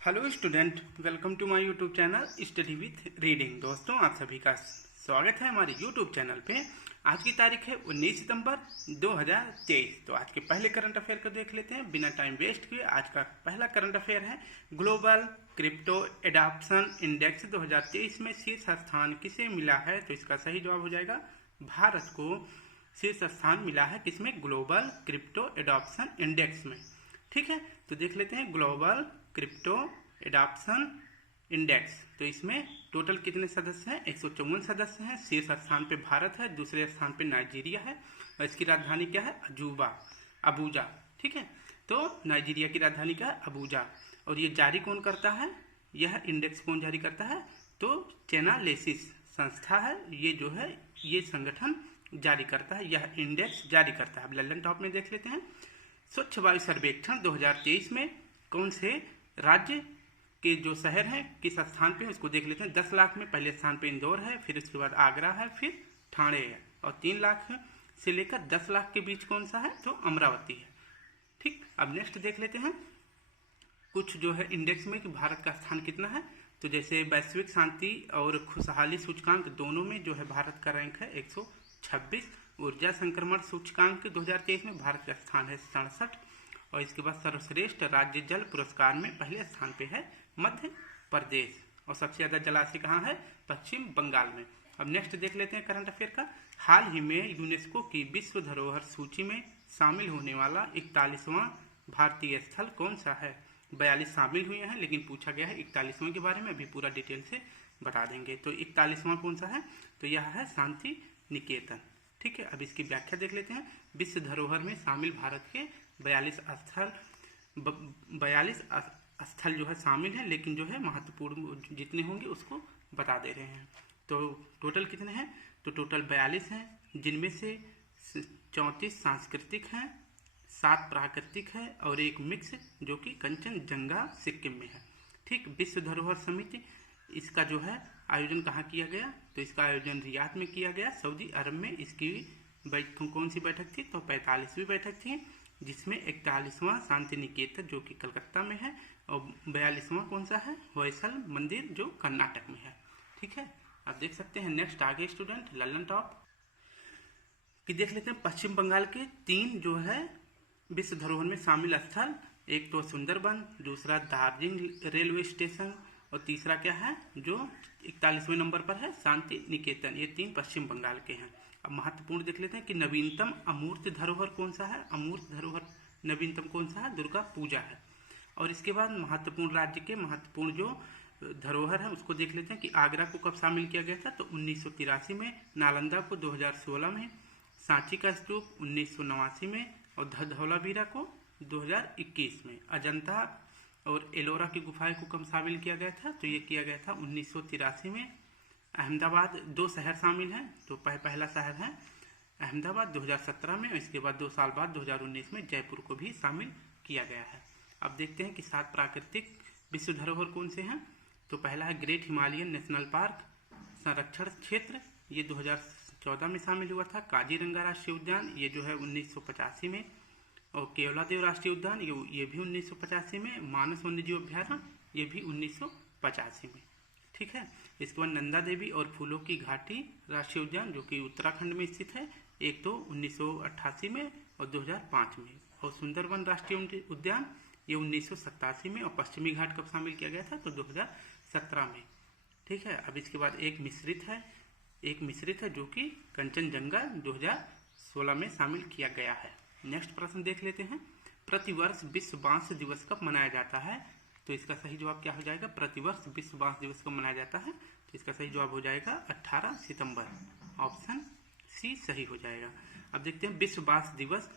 Hello student, welcome to my YouTube channel study with reading. दोस्तों, आप सभी का स्वागत है हमारे यूट्यूब चैनल पे। आज की तारीख है 19 सितंबर 2023। तो आज के पहले करंट अफेयर को देख लेते हैं बिना टाइम वेस्ट किए। आज का पहला करंट अफेयर है, ग्लोबल क्रिप्टो एडॉप्शन इंडेक्स 2023 में शीर्ष स्थान किसे मिला है? तो इसका सही जवाब हो जाएगा भारत को शीर्ष स्थान मिला है। किसमें? ग्लोबल क्रिप्टो एडॉप्शन इंडेक्स में। ठीक है, तो देख लेते हैं ग्लोबल क्रिप्टो एडॉप्शन इंडेक्स। तो इसमें टोटल कितने सदस्य हैं? 154 सदस्य हैं। शीर्ष स्थान पे भारत है, दूसरे स्थान पे नाइजीरिया है और इसकी राजधानी क्या है? अबूजा। ठीक है, तो नाइजीरिया की राजधानी क्या है? अबूजा। और ये जारी कौन करता है? यह इंडेक्स कौन जारी करता है? तो चेनालेसिस संस्था है, ये जो है ये संगठन जारी करता है, यह इंडेक्स जारी करता है। अब लल्लन टॉप में देख लेते हैं। स्वच्छ वायु सर्वेक्षण 2023 में कौन से राज्य के जो शहर हैं किस स्थान पे, उसको देख लेते हैं। 10 लाख में पहले स्थान पे इंदौर है, फिर उसके बाद आगरा है, फिर ठाणे है। और 3 लाख से लेकर 10 लाख के बीच कौन सा है? तो अमरावती है। ठीक, अब नेक्स्ट देख लेते हैं कुछ जो है इंडेक्स में कि भारत का स्थान कितना है। तो जैसे वैश्विक शांति और खुशहाली सूचकांक दोनों में जो है भारत का रैंक है 126। ऊर्जा संक्रमण सूचकांक 2023 में भारत का स्थान है 67। और इसके बाद सर्वश्रेष्ठ राज्य जल पुरस्कार में पहले स्थान पे है मध्य प्रदेश। और सबसे ज्यादा जलाशय कहाँ है? पश्चिम बंगाल में। अब नेक्स्ट देख लेते हैं करंट अफेयर का। हाल ही में यूनेस्को की विश्व धरोहर सूची में शामिल होने वाला 41वां भारतीय स्थल कौन सा है? 42 शामिल हुए हैं, लेकिन पूछा गया है 41वें के बारे में। अभी पूरा डिटेल से बता देंगे। तो 41वां कौन सा है? तो यह है शांति निकेतन। ठीक है, अब इसकी व्याख्या देख लेते हैं। विश्व धरोहर में शामिल भारत के 42 स्थल जो है शामिल हैं, लेकिन जो है महत्वपूर्ण जितने होंगे उसको बता दे रहे हैं। तो टोटल कितने हैं? तो टोटल 42 हैं, जिनमें से 34 सांस्कृतिक हैं, 7 प्राकृतिक है और एक मिक्स जो कि कंचनजंगा सिक्किम में है। ठीक, विश्व धरोहर समिति इसका जो है आयोजन कहाँ किया गया? तो इसका आयोजन रियाद में किया गया, सऊदी अरब में। इसकी कौन सी बैठक थी? तो 45वीं बैठक थी, जिसमें 41वां शांति निकेतन जो कि कलकत्ता में है और 42वां कौन सा है? होयसल मंदिर जो कर्नाटक में है। ठीक है, अब देख सकते हैं नेक्स्ट आगे स्टूडेंट लल्लन टॉप कि देख लेते हैं पश्चिम बंगाल के 3 जो है विश्व धरोहर में शामिल स्थल। एक तो सुंदरबन, दूसरा दार्जिलिंग रेलवे स्टेशन और तीसरा क्या है जो 41वें नंबर पर है? शांति निकेतन। ये 3 पश्चिम बंगाल के हैं। अब महत्वपूर्ण देख लेते हैं कि नवीनतम अमूर्त धरोहर कौन सा है? अमूर्त धरोहर नवीनतम कौन सा है? दुर्गा पूजा है। और इसके बाद महत्वपूर्ण राज्य के महत्वपूर्ण जो धरोहर है उसको देख लेते हैं कि आगरा को कब शामिल किया गया था? तो 1983 में, नालंदा को 2016 में, सांची का स्तूप 1989 में और धौलावीरा को 2021 में। अजंता और एलोरा की गुफाएं को कब शामिल किया गया था? तो ये किया गया था 1983 में। अहमदाबाद 2 शहर शामिल हैं। तो पहला शहर है अहमदाबाद 2017 में और इसके बाद 2 साल बाद 2019 में जयपुर को भी शामिल किया गया है। अब देखते हैं कि 7 प्राकृतिक विश्व धरोहर कौन से हैं। तो पहला है ग्रेट हिमालयन नेशनल पार्क संरक्षण क्षेत्र, ये 2014 में शामिल हुआ था। काजीरंगा राष्ट्रीय उद्यान, ये जो है 1985 में। और केवलादेव राष्ट्रीय उद्यान ये भी 1985 में। मानस वन्यजीव अभ्यारण्य ये भी 1985 में। ठीक है, इसके बाद नंदा देवी और फूलों की घाटी राष्ट्रीय उद्यान जो कि उत्तराखंड में स्थित है, एक तो 1988 में और 2005 में। और सुंदरबन राष्ट्रीय उद्यान ये 1987 में। और पश्चिमी घाट कब शामिल किया गया था? तो 2017 में। ठीक है, अब इसके बाद एक मिश्रित है जो कि कंचनजंगा 2016 में शामिल किया गया है। नेक्स्ट प्रश्न देख लेते हैं। प्रतिवर्ष विश्व बांस दिवस कब मनाया जाता है? तो इसका सही जवाब क्या हो जाएगा? प्रतिवर्ष विश्व बांस दिवस कब मनाया जाता है? तो इसका सही जवाब हो जाएगा 18 सितंबर। ऑप्शन सी सही हो जाएगा। अब देखते हैं विश्व बांस दिवस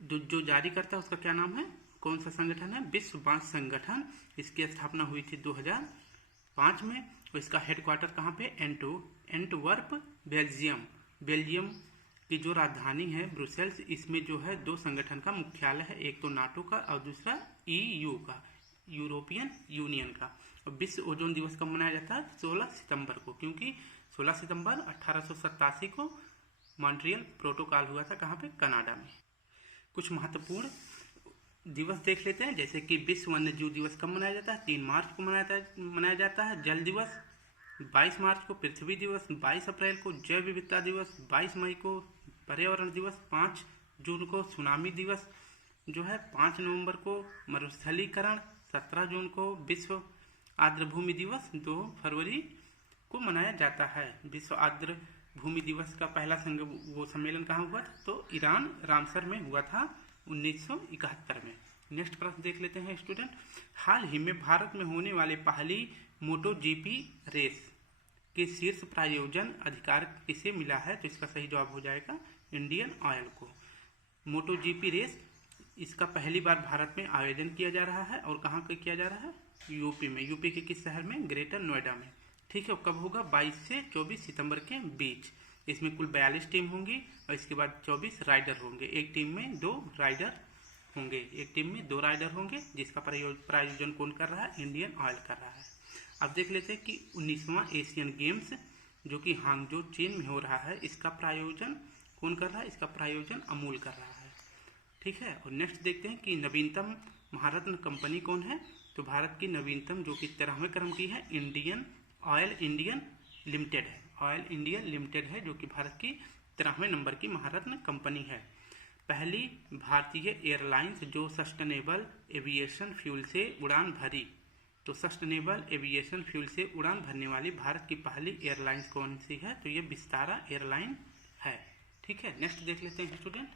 जो जारी करता है उसका क्या नाम है? कौन सा संगठन है? विश्व बांस संगठन। इसकी स्थापना हुई थी 2005 में और इसका हेडक्वार्टर कहाँ पे? एंटवर्प बेल्जियम की जो राजधानी है ब्रुसेल्स, इसमें जो है 2 संगठन का मुख्यालय है, एक तो नाटो का और दूसरा EU का, यूरोपियन यूनियन का। और विश्व ओजोन दिवस कब मनाया जाता है? 16 सितंबर को, क्योंकि 16 सितंबर 1887 को मॉन्ट्रियल प्रोटोकॉल हुआ था। कहाँ पे? कनाडा में। कुछ महत्वपूर्ण दिवस देख लेते हैं, जैसे कि विश्व वन्य जीव दिवस कब मनाया जाता है? 3 मार्च को मनाया जाता है। जल दिवस 22 मार्च को, पृथ्वी दिवस 22 अप्रैल को, जैव विविधता दिवस 22 मई को, पर्यावरण दिवस 5 जून को, सुनामी दिवस जो है 5 नवंबर को, मरुस्थलीकरण 17 जून को, विश्व आर्द्रभूमि दिवस 2 फरवरी को मनाया जाता है। विश्व आर्द्र भूमि दिवस का पहला वो सम्मेलन कहाँ हुआ था? तो ईरान रामसर में हुआ था 1971 में। नेक्स्ट प्रश्न देख लेते हैं स्टूडेंट। हाल ही में भारत में होने वाले पहली मोटो जीपी रेस के शीर्ष प्रायोजन अधिकार किसे मिला है? तो इसका सही जवाब हो जाएगा इंडियन ऑयल को। मोटो जीपी रेस इसका पहली बार भारत में आयोजन किया जा रहा है और कहाँ पे किया जा रहा है? यूपी में। यूपी के किस शहर में? ग्रेटर नोएडा में। ठीक है, कब होगा? 22 से 24 सितंबर के बीच। इसमें कुल 42 टीम होंगी और इसके बाद 24 राइडर होंगे। एक टीम में 2 राइडर होंगे, जिसका प्रायोजन कौन कर रहा है? इंडियन ऑयल कर रहा है। अब देख लेते हैं कि 19वां एशियन गेम्स जो कि हांगजो चीन में हो रहा है, इसका प्रायोजन कौन कर रहा है? इसका प्रायोजन अमूल कर रहा है। ठीक है, और नेक्स्ट देखते हैं कि नवीनतम महारत्न कंपनी कौन है? तो भारत की नवीनतम जो कि 13वें क्रम की है, ऑयल इंडियन लिमिटेड है। ऑयल इंडिया लिमिटेड है जो कि भारत की 13वें नंबर की महारत्न कंपनी है। पहली भारतीय एयरलाइंस जो सस्टेनेबल एविएशन फ्यूल से उड़ान भरी। तो सस्टेनेबल एविएशन फ्यूल से उड़ान भरने वाली भारत की पहली एयरलाइंस कौन सी है? तो ये विस्तारा एयरलाइन है। ठीक है, नेक्स्ट देख लेते हैं स्टूडेंट।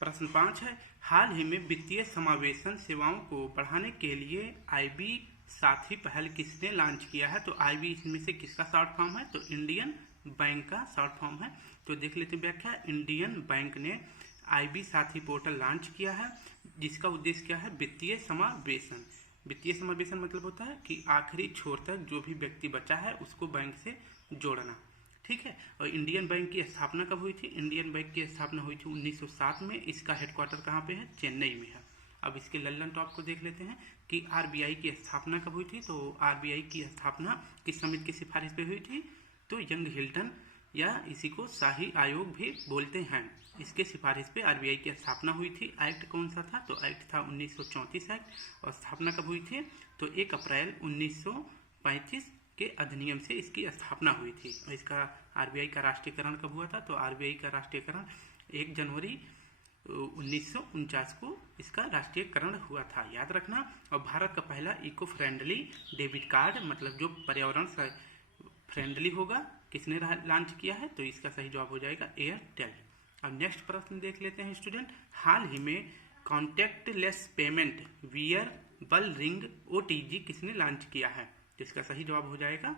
प्रश्न 5 है, हाल ही में वित्तीय समावेशन सेवाओं को बढ़ाने के लिए आईबी साथी पहल किसने लॉन्च किया है? तो आईबी इसमें से किसका शॉर्ट फॉर्म है? तो इंडियन बैंक का शॉर्ट फॉर्म है। तो देख लेते हैं व्याख्या। इंडियन बैंक ने आईबी साथी पोर्टल लॉन्च किया है, जिसका उद्देश्य क्या है? वित्तीय समावेशन। वित्तीय समावेशन मतलब होता है कि आखिरी छोर तक जो भी व्यक्ति बचा है उसको बैंक से जोड़ना। ठीक है, और इंडियन बैंक की स्थापना कब हुई थी? इंडियन बैंक की स्थापना हुई थी 1907 में। इसका हेडक्वार्टर कहाँ पे है? चेन्नई में है। अब इसके लल्लन टॉप को देख लेते हैं कि आरबीआई की स्थापना कब हुई थी? तो आरबीआई की स्थापना किस समिति की सिफारिश पे हुई थी? तो यंग हिल्टन या इसी को शाही आयोग भी बोलते हैं, इसके सिफारिश पे आरबीआई की स्थापना हुई थी। एक्ट कौन सा था? तो एक्ट था 1934 एक्ट। और स्थापना कब हुई थी? तो 1 अप्रैल 1935 के अधिनियम से इसकी स्थापना हुई थी। और इसका आरबीआई का राष्ट्रीयकरण कब हुआ था? तो आरबीआई का राष्ट्रीयकरण 1 जनवरी 1949 को इसका राष्ट्रीयकरण हुआ था, याद रखना। और भारत का पहला इको फ्रेंडली डेबिट कार्ड, मतलब जो पर्यावरण फ्रेंडली होगा, किसने लॉन्च किया है? तो इसका सही जवाब हो जाएगा एयरटेल। अब नेक्स्ट प्रश्न देख लेते हैं स्टूडेंट। हाल ही में contactless payment wearable ring OTG किसने लॉन्च किया है? तो इसका सही जवाब हो जाएगा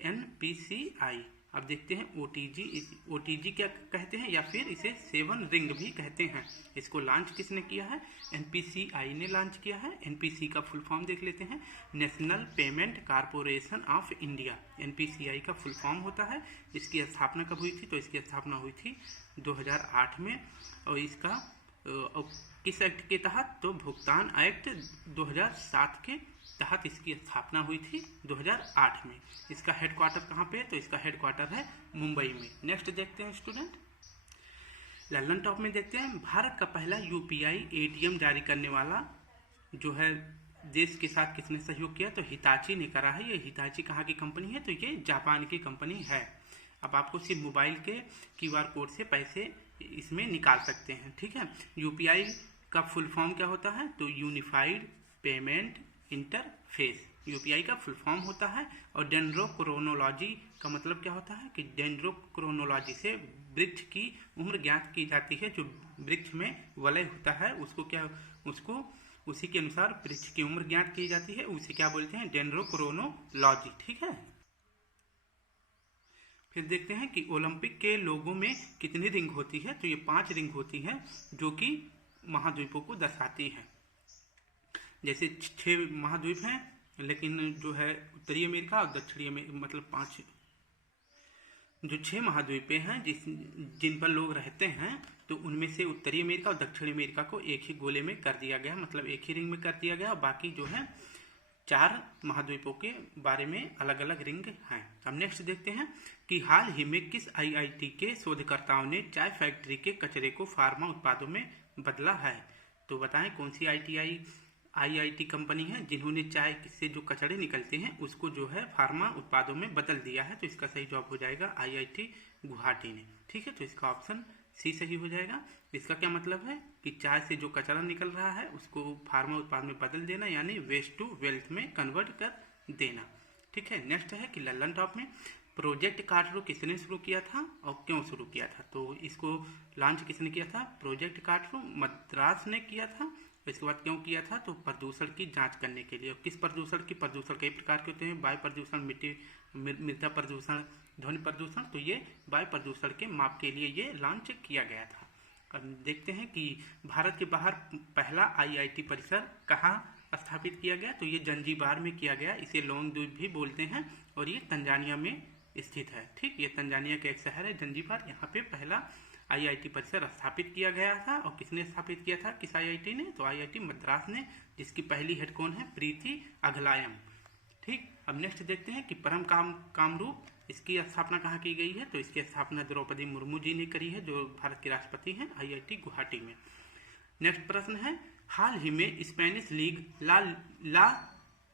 एनपीसीआई। अब देखते हैं ओटीजी क्या कहते हैं, या फिर इसे 7 रिंग भी कहते हैं। इसको लॉन्च किसने किया है? एनपीसीआई ने लॉन्च किया है। एनपीसी का फुल फॉर्म देख लेते हैं, national payment corporation of India. NPCI का फुल फॉर्म होता है। इसकी स्थापना कब हुई थी? तो इसकी स्थापना हुई थी 2008 में। और इसका किस एक्ट के तहत? तो भुगतान एक्ट 2007 के तहत इसकी स्थापना हुई थी 2008 में। इसका हेडक्वार्टर कहाँ पे है? तो इसका हेडक्वार्टर है मुंबई में। नेक्स्ट देखते हैं स्टूडेंट, लल्लन टॉप में देखते हैं। भारत का पहला यूपीआई एटीएम जारी करने वाला जो है देश के साथ किसने सहयोग किया? तो हिताची ने करा है। ये हिताची कहाँ की कंपनी है? तो ये जापान की कंपनी है। अब आपको सिर्फ मोबाइल के क्यूआर कोड से पैसे इसमें निकाल सकते हैं। ठीक है, यूपीआई का फुल फॉर्म क्या होता है? तो यूनिफाइड पेमेंट इंटरफेस यूपीआई का फुल फॉर्म होता है। और डेंड्रोक्रोनोलॉजी का मतलब क्या होता है? कि डेंड्रोक्रोनोलॉजी से वृक्ष की उम्र ज्ञात की जाती है। जो वृक्ष में वलय होता है उसको उसी के अनुसार वृक्ष की उम्र ज्ञात की जाती है, उसे क्या बोलते हैं? डेंड्रोक्रोनोलॉजी। ठीक है, फिर देखते हैं कि ओलंपिक के लोगों में कितनी रिंग होती है? तो ये 5 रिंग होती है जो कि महाद्वीपों को दर्शाती है। जैसे 6 महाद्वीप हैं, लेकिन जो है उत्तरी अमेरिका और दक्षिणी अमेरिका, मतलब 5 जो 6 महाद्वीपें हैं जिन पर लोग रहते हैं, तो उनमें से उत्तरी अमेरिका और दक्षिणी अमेरिका को एक ही गोले में कर दिया गया, मतलब एक ही रिंग में कर दिया गया। और बाकी जो है 4 महाद्वीपों के बारे में अलग अलग रिंग हैं। अब नेक्स्ट देखते हैं कि हाल ही में किस आईआईटी के शोधकर्ताओं ने चाय फैक्ट्री के कचरे को फार्मा उत्पादों में बदला है? तो बताएं कौन सी आईआईटी कंपनी है जिन्होंने चाय से जो कचरे निकलते हैं उसको जो है फार्मा उत्पादों में बदल दिया है। तो इसका सही जवाब हो जाएगा आईआईटी गुवाहाटी ने। ठीक है, तो इसका ऑप्शन सी सही हो जाएगा। इसका क्या मतलब है कि चाय से जो कचरा निकल रहा है उसको फार्मा उत्पाद में बदल देना, यानी वेस्ट टू वेल्थ में कन्वर्ट कर देना। ठीक है, नेक्स्ट है कि लल्लन टॉप में प्रोजेक्ट कार्टरो किसने शुरू किया था और क्यों शुरू किया था। तो इसको लॉन्च किसने किया था, प्रोजेक्ट कार्टरो मद्रास ने किया था। इसके बाद क्यों किया था, तो प्रदूषण की जांच करने के लिए। किस प्रदूषण की, प्रदूषण कई प्रकार के होते हैं, वायु प्रदूषण, मिट्टी मृदा प्रदूषण, ध्वनि प्रदूषण। तो ये वायु प्रदूषण के माप के लिए ये लॉन्च किया गया था। देखते हैं कि भारत के बाहर पहला आईआईटी परिसर कहाँ स्थापित किया गया। तो ये जंजीबार में किया गया, इसे लोंग द्वीप भी बोलते हैं और ये तंजानिया में स्थित है। ठीक, ये तंजानिया का एक शहर है जंजीबार। यहाँ पे पहला आईआईटी परिसर स्थापित किया गया था। और किसने स्थापित किया था, किस आईआईटी ने, तो आईआईटी मद्रास ने, जिसकी पहली हेड कौन है, प्रीति अगलायम। ठीक, अब नेक्स्ट देखते हैं कि परम कामरूप, इसकी स्थापना कहाँ की गई है। तो इसकी स्थापना द्रौपदी मुर्मू जी ने करी है, जो भारत के राष्ट्रपति हैं, आईआईटी गुवाहाटी में। नेक्स्ट प्रश्न है, हाल ही में स्पेनिश लीग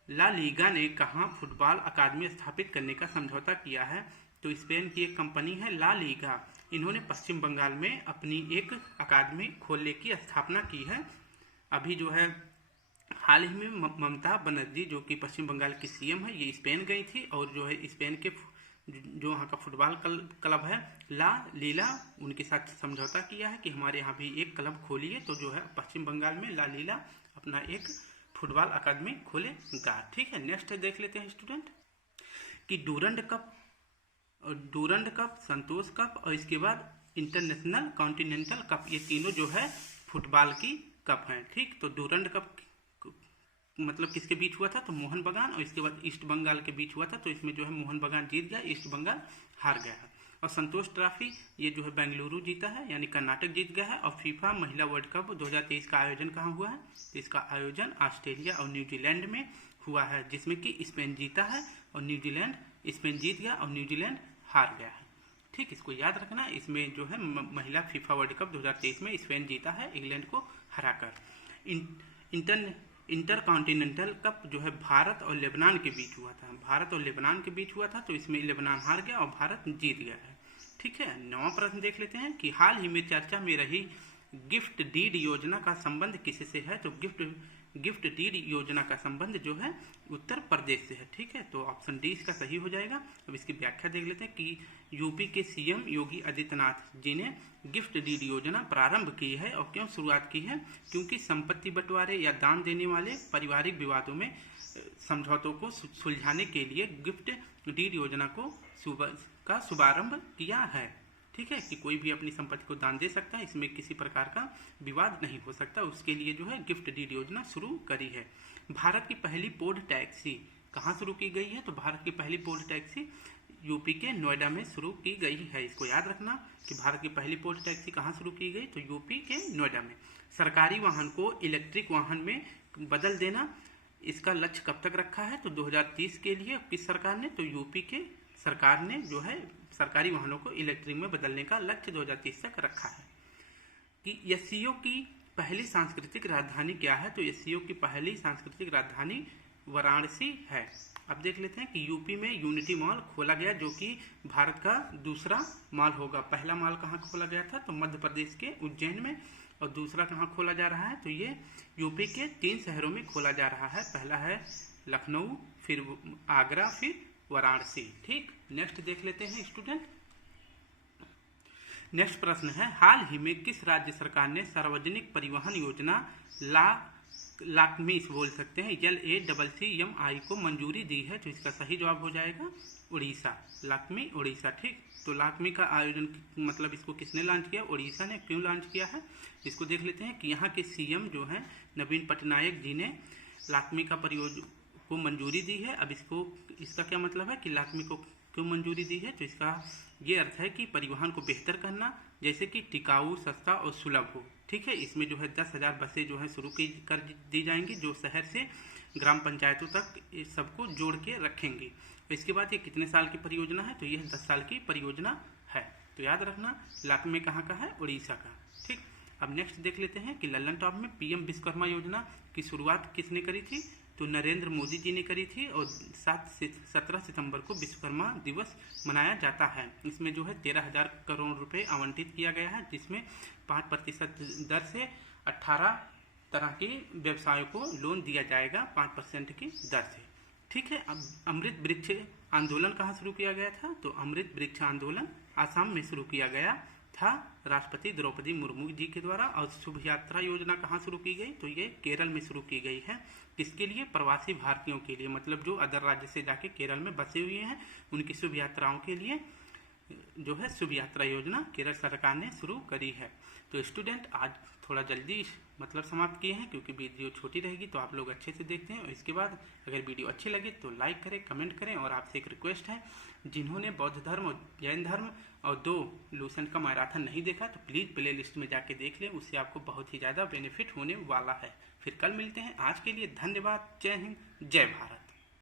ला लीगा ने कहाँ फुटबॉल अकादमी स्थापित करने का समझौता किया है। तो स्पेन की एक कंपनी है ला लीगा, इन्होंने पश्चिम बंगाल में अपनी एक अकादमी खोलने की स्थापना की है। अभी जो है हाल ही में ममता बनर्जी जो कि पश्चिम बंगाल की सीएम है, ये स्पेन गई थी और जो है स्पेन के जो वहाँ का फुटबॉल क्लब है ला लीला, उनके साथ समझौता किया है कि हमारे यहाँ भी एक क्लब खोलिए। तो जो है पश्चिम बंगाल में ला लीला अपना एक फुटबॉल अकादमी खोलेगा। ठीक है, नेक्स्ट देख लेते हैं स्टूडेंट कि डूरंड कप, संतोष कप और इसके बाद इंटरनेशनल कॉन्टिनेंटल कप, ये तीनों जो है फुटबॉल की कप हैं। ठीक, तो डूरंड कप मतलब किसके बीच हुआ था, तो मोहन बगान और इसके बाद ईस्ट बंगाल के बीच हुआ था। तो इसमें जो है मोहन बगान जीत गया, ईस्ट बंगाल हार गया है। और संतोष ट्रॉफी ये जो है बेंगलुरु जीता है, यानी कर्नाटक जीत गया है। और फीफा महिला वर्ल्ड कप 2023 का आयोजन कहाँ हुआ है, तो इसका आयोजन ऑस्ट्रेलिया और न्यूजीलैंड में हुआ है, जिसमें कि स्पेन जीता है और न्यूजीलैंड, स्पेन जीत गया और न्यूजीलैंड हार गया है। ठीक, इसको याद रखना। इसमें जो है महिला फीफा वर्ल्ड कप 2023 में स्पेन जीता है इंग्लैंड को हराकर। इंटर कॉन्टिनेंटल कप जो है भारत और लेबनान के बीच हुआ था, भारत और लेबनान के बीच हुआ था। तो इसमें लेबनान हार गया और भारत जीत गया है। ठीक है, 9वां प्रश्न देख लेते हैं कि हाल ही में चर्चा में रही गिफ्ट डीड योजना का संबंध किससे है। तो गिफ्ट डीड योजना का संबंध जो है उत्तर प्रदेश से है। ठीक है, तो ऑप्शन डी इसका सही हो जाएगा। अब इसकी व्याख्या देख लेते हैं कि यूपी के सीएम योगी आदित्यनाथ जी ने गिफ्ट डीड योजना प्रारंभ की है और क्यों शुरुआत की है, क्योंकि संपत्ति बंटवारे या दान देने वाले पारिवारिक विवादों में समझौतों को सुलझाने के लिए गिफ्ट डीड योजना का शुभारंभ किया है। ठीक है, कि कोई भी अपनी संपत्ति को दान दे सकता है, इसमें किसी प्रकार का विवाद नहीं हो सकता, उसके लिए जो है गिफ्ट डीड योजना शुरू करी है। भारत की पहली पोड टैक्सी कहाँ शुरू की गई है, तो भारत की पहली पोड टैक्सी यूपी के नोएडा में शुरू की गई है। इसको याद रखना कि भारत की पहली पोड टैक्सी कहाँ शुरू की गई, तो यूपी के नोएडा में। सरकारी वाहन को इलेक्ट्रिक वाहन में बदल देना, इसका लक्ष्य कब तक रखा है, तो 2030 के लिए। किस सरकार ने, तो यूपी के सरकार ने जो है सरकारी वाहनों को इलेक्ट्रिक में बदलने का लक्ष्य 2030 तक रखा है। कि एससीओ की पहली सांस्कृतिक राजधानी क्या है, तो एससीओ की पहली सांस्कृतिक राजधानी वाराणसी है। अब देख लेते हैं कि यूपी में यूनिटी मॉल खोला गया, जो कि भारत का दूसरा मॉल होगा। पहला मॉल कहाँ खोला गया था, तो मध्य प्रदेश के उज्जैन में, और दूसरा कहाँ खोला जा रहा है, तो ये यूपी के 3 शहरों में खोला जा रहा है। पहला है लखनऊ, फिर आगरा, फिर वाराणसी। ठीक, नेक्स्ट देख लेते हैं स्टूडेंट। नेक्स्ट प्रश्न है, हाल ही में किस राज्य सरकार ने सार्वजनिक परिवहन योजना लाकमी बोल सकते हैं LACCMI को मंजूरी दी है। तो इसका सही जवाब हो जाएगा उड़ीसा, लाकमी उड़ीसा। ठीक, तो लाकमी का आयोजन मतलब इसको किसने लॉन्च किया, उड़ीसा ने। क्यों लॉन्च किया है, इसको देख लेते हैं कि यहाँ के सीएम जो हैं नवीन पटनायक जी ने लाकमी का को मंजूरी दी है। अब इसका क्या मतलब है कि लाकमी को क्यों मंजूरी दी है, तो इसका ये अर्थ है कि परिवहन को बेहतर करना, जैसे कि टिकाऊ, सस्ता और सुलभ हो। ठीक है, इसमें जो है 10,000 बसें जो है शुरू कर दी जाएंगी, जो शहर से ग्राम पंचायतों तक सबको जोड़ के रखेंगी। तो इसके बाद ये कितने साल की परियोजना है, तो यह 10 साल की परियोजना है। तो याद रखना लाकमी कहाँ का है, उड़ीसा का। ठीक, अब नेक्स्ट देख लेते हैं कि लल्लन टॉप में पीएम विश्वकर्मा योजना की शुरुआत किसने करी थी, तो नरेंद्र मोदी जी ने करी थी और 17 सितंबर को विश्वकर्मा दिवस मनाया जाता है। इसमें जो है 13,000 करोड़ रुपए आवंटित किया गया है, जिसमें 5% दर से 18 तरह के व्यवसायों को लोन दिया जाएगा 5% की दर से। ठीक है। अब अमृत वृक्ष आंदोलन कहाँ शुरू किया गया था, तो अमृत वृक्ष आंदोलन आसाम में शुरू किया गया था राष्ट्रपति द्रौपदी मुर्मू जी के द्वारा। और शुभ यात्रा योजना कहाँ शुरू की गई, तो ये केरल में शुरू की गई है। किसके लिए, प्रवासी भारतीयों के लिए, मतलब जो अदर राज्य से जाके केरल में बसे हुए हैं उनकी शुभ यात्राओं के लिए जो है शुभ यात्रा योजना केरल सरकार ने शुरू करी है। तो स्टूडेंट आज थोड़ा जल्दी मतलब समाप्त किए हैं क्योंकि वीडियो छोटी रहेगी, तो आप लोग अच्छे से देखते हैं। और इसके बाद अगर वीडियो अच्छी लगे तो लाइक करें, कमेंट करें। और आपसे एक रिक्वेस्ट है, जिन्होंने बौद्ध धर्म और जैन धर्म और 2 लूसेंट का मैराथन नहीं देखा तो प्लीज़ प्ले लिस्ट में जाके देख लें, उससे आपको बहुत ही ज़्यादा बेनिफिट होने वाला है। फिर कल मिलते हैं। आज के लिए धन्यवाद। जय हिंद, जय भारत।